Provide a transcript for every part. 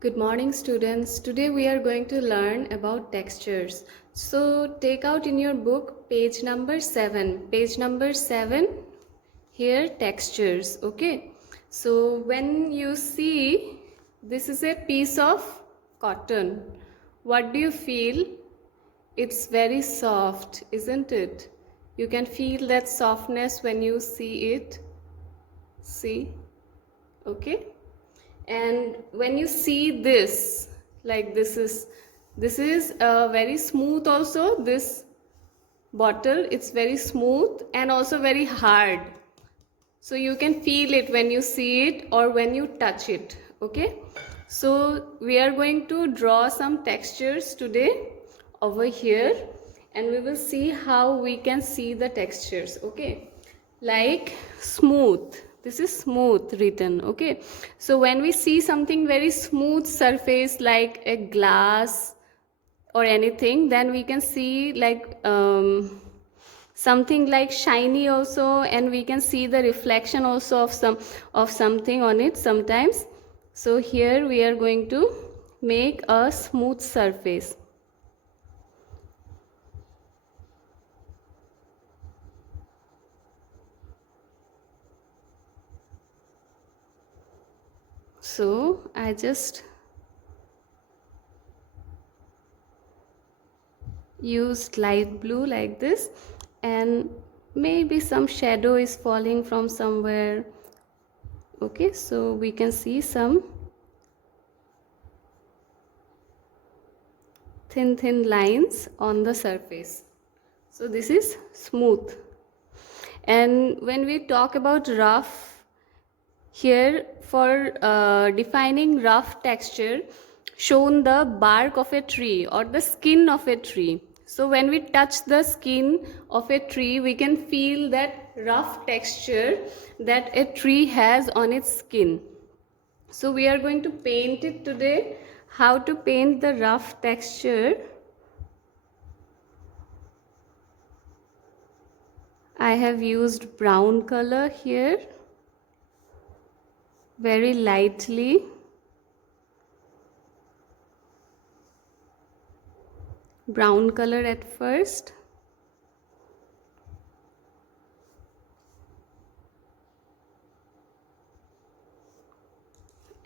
Good morning, students. Today we are going to learn about textures. So take out in your book page number 7. Page number 7, here textures. Okay. So when you see this is a piece of cotton, what do you feel? It's very soft, isn't it? You can feel that softness when you see it. See? Okay. And when you see this, like this is very smooth also. This bottle, it's very smooth and also very hard, so you can feel it when you see it or when you touch it. Okay, so we are going to draw some textures today over here, and we will see how we can see the textures. Okay, like smooth, this is smooth written. Okay, so when we see something very smooth surface like a glass or anything, then we can see like something like shiny also, and we can see the reflection also of something on it sometimes. So here we are going to make a smooth surface. So I just used light blue like this, and maybe some shadow is falling from somewhere. Okay, so we can see some thin lines on the surface. So this is smooth. And when we talk about rough, here for defining rough texture, shown the bark of a tree or the skin of a tree. So when we touch the skin of a tree, we can feel that rough texture that a tree has on its skin. So we are going to paint it today. How to paint the rough texture? I have used brown color here, very lightly. Brown color at first.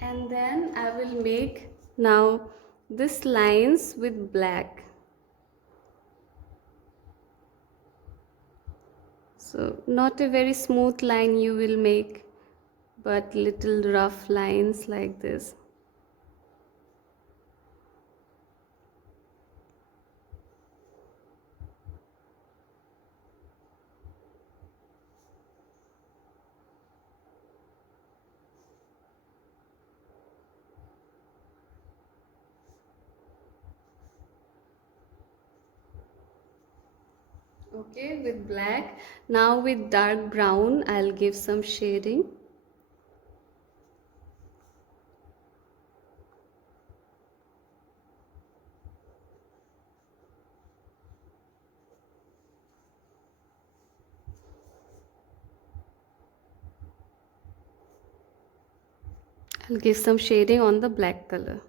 And then I will make now this lines with black. So not a very smooth line you will make, but little rough lines like this. Okay, with black. Now with dark brown, I'll give some shading. I'll give some shading on the black color.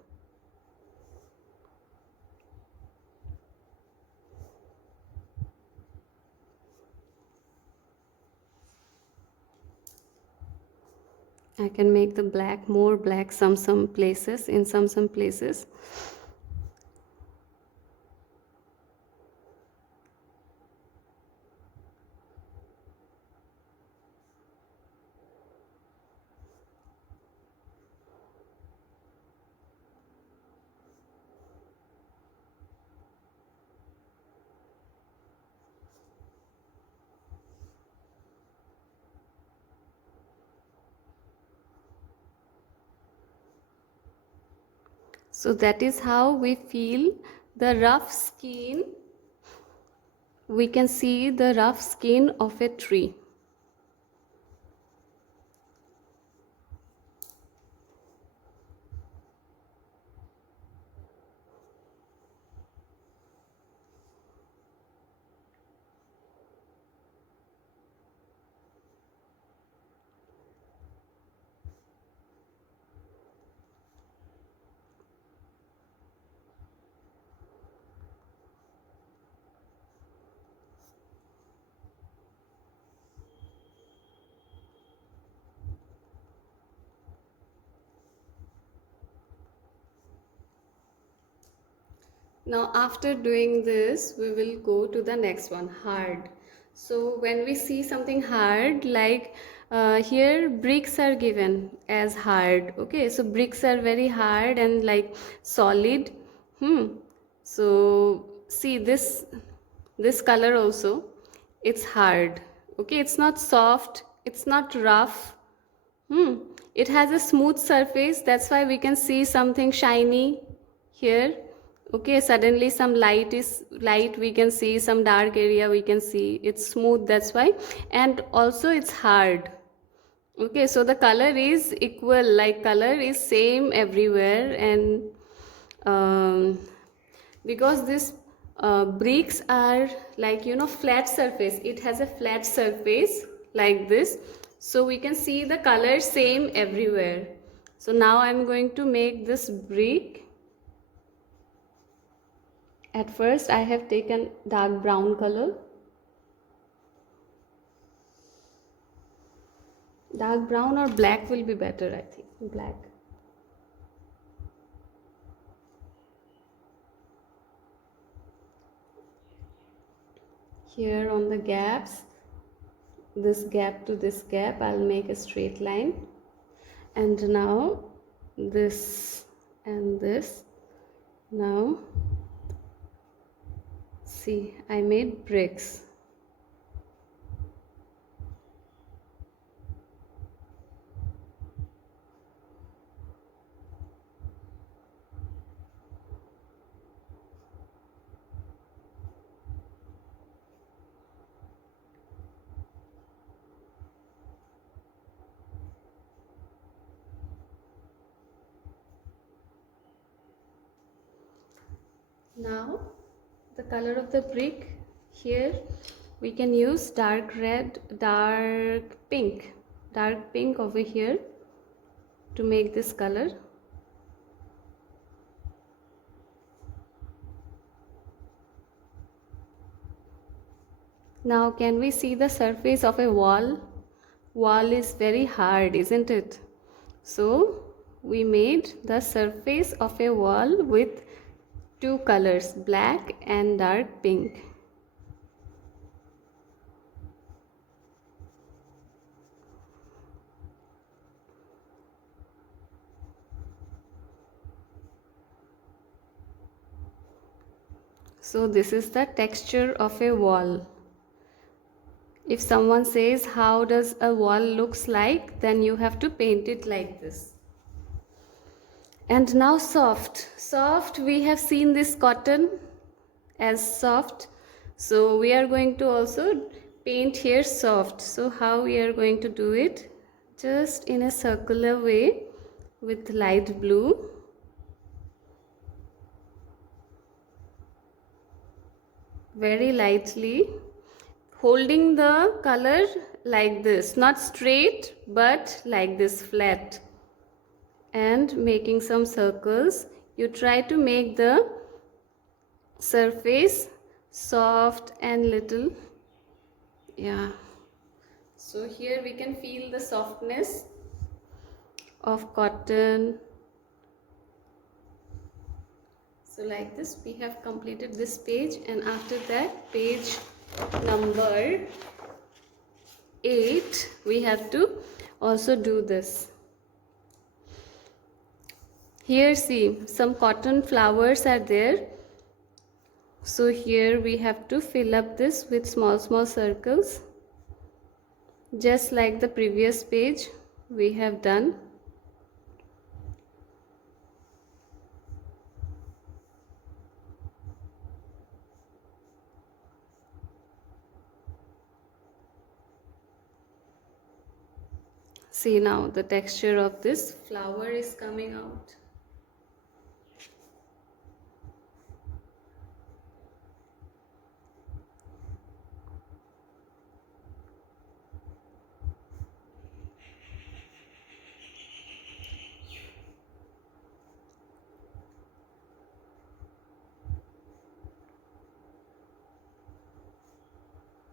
I can make the black more black some places, in some places. So that is how we feel the rough skin. We can see the rough skin of a tree. Now after doing this, we will go to the next one, hard. So when we see something hard, like here bricks are given as hard. Okay, so bricks are very hard and like solid. So see this color also, it's hard. Okay, it's not soft, it's not rough. It has a smooth surface, that's why we can see something shiny here. Okay, suddenly some light we can see, some dark area we can see. It's smooth, that's why. And also it's hard. Okay, so the color is equal, like color is same everywhere. And because this bricks are like, you know, flat surface, it has a flat surface like this, so we can see the color same everywhere. So now I'm going to make this brick. At first I have taken dark brown color. Dark brown or black will be better, I think. Black. Here on the gaps, this gap to this gap, I'll make a straight line. And now this and this. Now see, I made bricks. Now the color of the brick, here we can use dark red, dark pink over here to make this color. Now can we see the surface of a wall? Wall is very hard, isn't it? So we made the surface of a wall with two colors, black and dark pink. So this is the texture of a wall. If someone says how does a wall looks like, then you have to paint it like this. And now soft, we have seen this cotton as soft, so we are going to also paint here soft. So how we are going to do it? Just in a circular way with light blue. Very lightly, holding the color like this, not straight but like this, flat, and making some circles. You try to make the surface soft and little, yeah. So here we can feel the softness of cotton. So like this we have completed this page, and after that page number 8 we have to also do this. Here see, some cotton flowers are there, so here we have to fill up this with small circles, just like the previous page we have done. See, now the texture of this flower is coming out.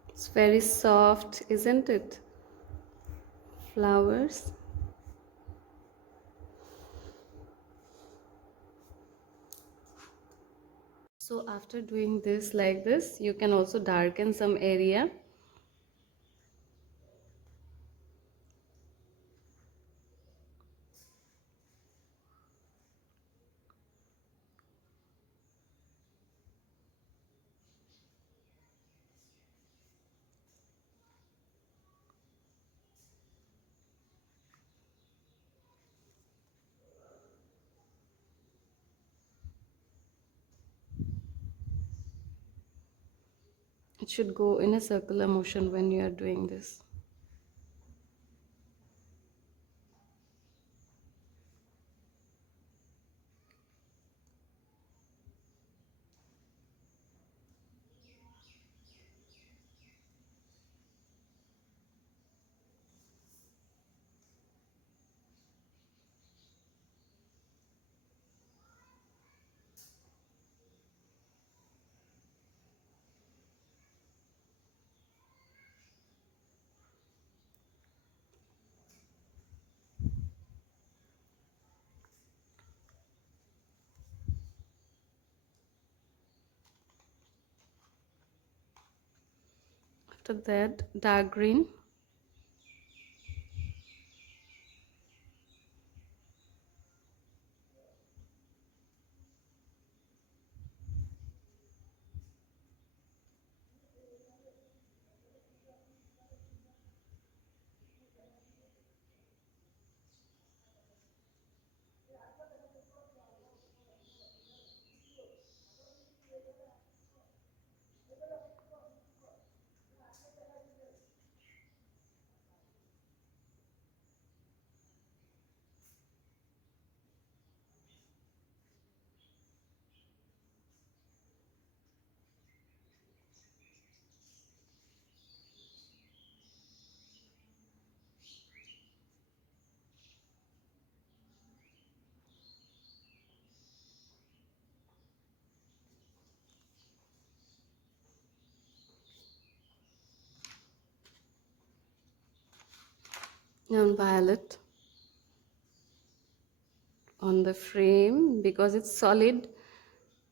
It's very soft, isn't it? Flowers. So after doing this like this, you can also darken some area. It should go in a circular motion when you are doing this. After that, dark green. And violet on the frame, because it's solid,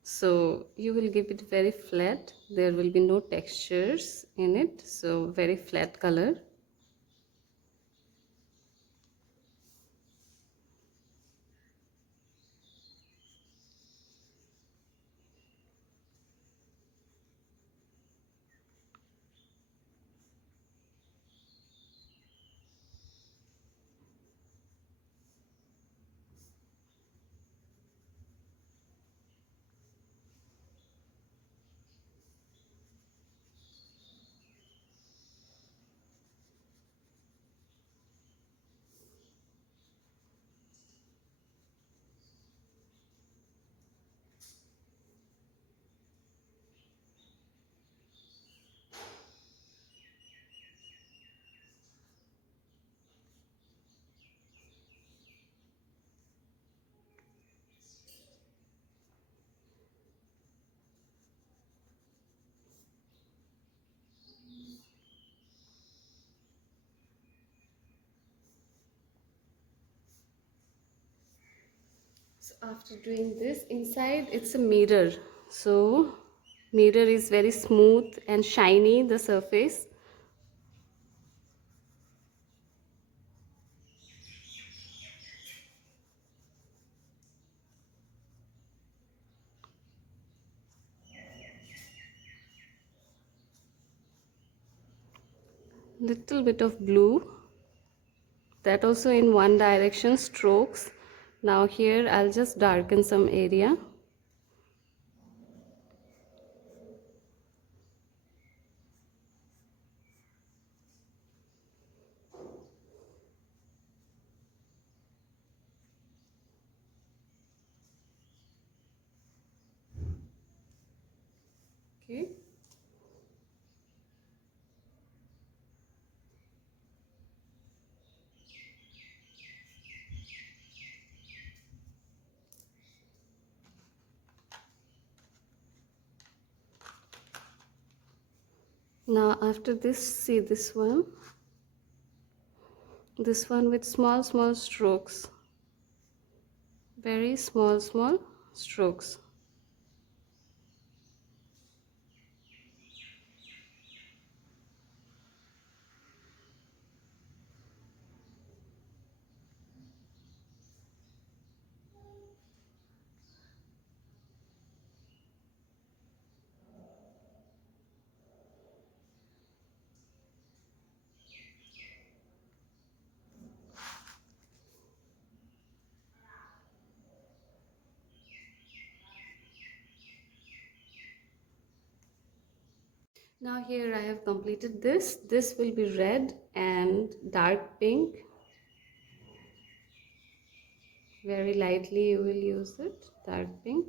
so you will give it very flat. There will be no textures in it, so very flat color. So after doing this, inside it's a mirror. So mirror is very smooth and shiny, the surface. Little bit of blue, that also in one direction, strokes. Now here I'll just darken some area. Okay. Now after this, see this one with small strokes, very small strokes. Now here I have completed this. This will be red and dark pink. Very lightly you will use it, dark pink.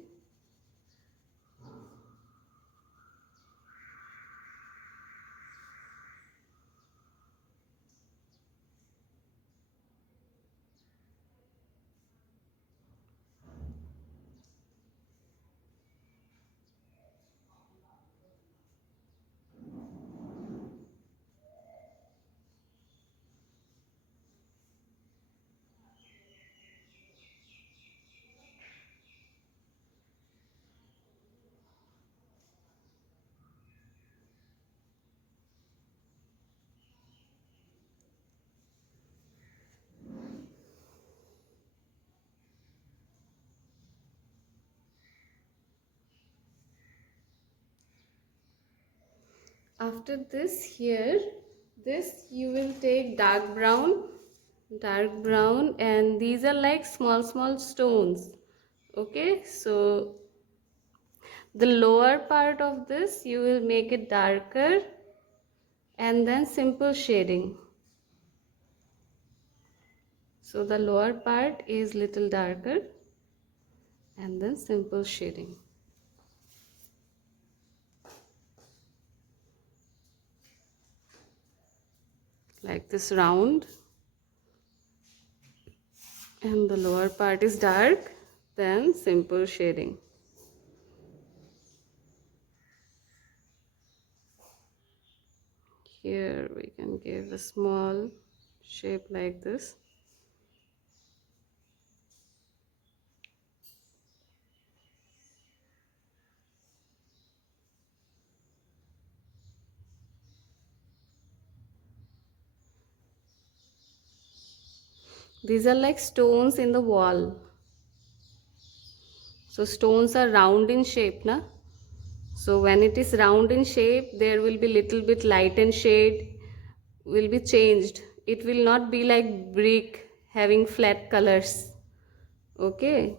After this, here this you will take dark brown, and these are like small stones. Okay, so the lower part of this you will make it darker and then simple shading. So the lower part is little darker and then simple shading. Like this round, and the lower part is dark, then simple shading. Here we can give a small shape like this. These are like stones in the wall. So stones are round in shape, na? So when it is round in shape, there will be little bit light and shade will be changed. It will not be like brick having flat colors. Okay.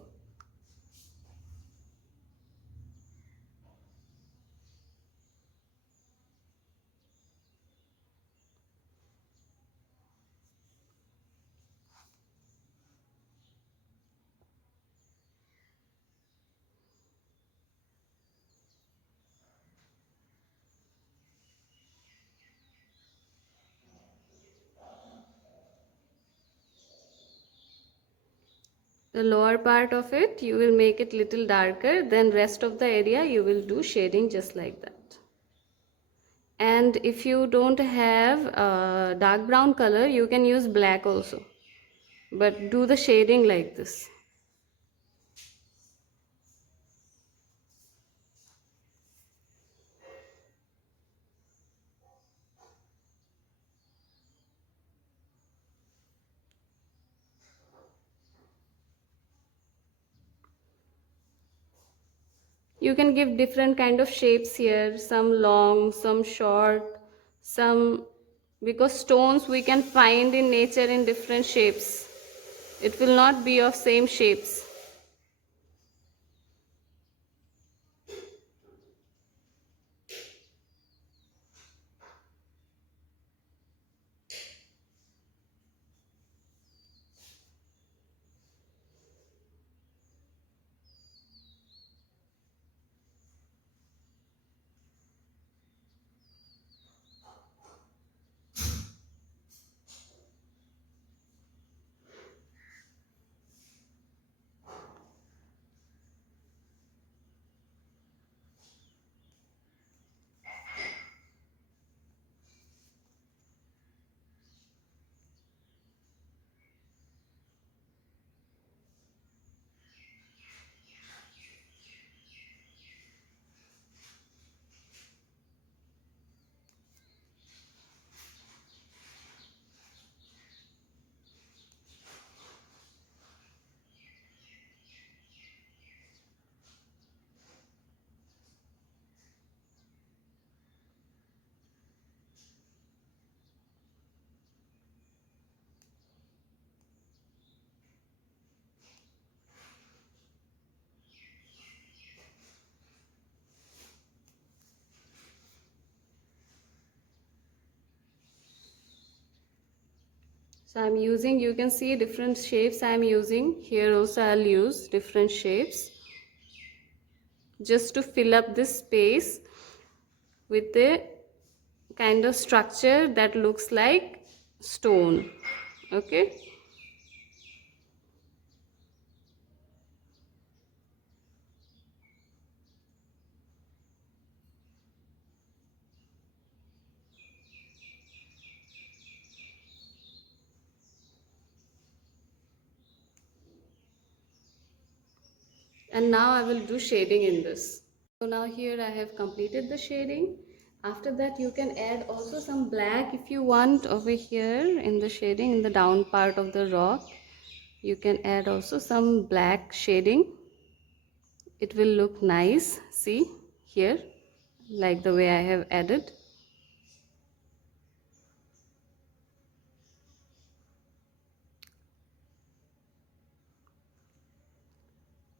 The lower part of it you will make it little darker, then rest of the area you will do shading just like that. And if you don't have dark brown color, you can use black also, but do the shading like this. You can give different kind of shapes here, some long, some short, some, because stones we can find in nature in different shapes. It will not be of same shapes. So I'm using, you can see different shapes I'm using. Here also I'll use different shapes just to fill up this space with a kind of structure that looks like stone. Okay. And now I will do shading in this. So now here I have completed the shading. After that you can add also some black if you want over here in the shading in the down part of the rock. You can add also some black shading. It will look nice. See here, like the way I have added.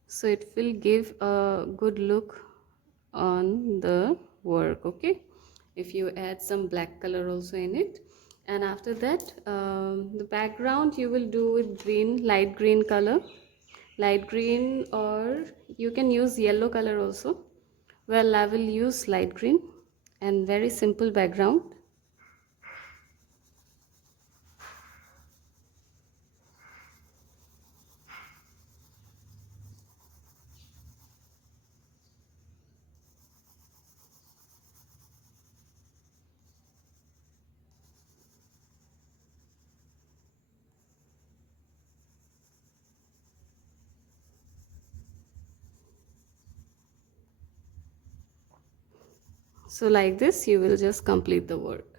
So it will give a good look on the work. Okay, if you add some black color also in it. And after that the background you will do with green, light green color, light green, or you can use yellow color also. Well, I will use light green and very simple background. So like this you will just complete the work.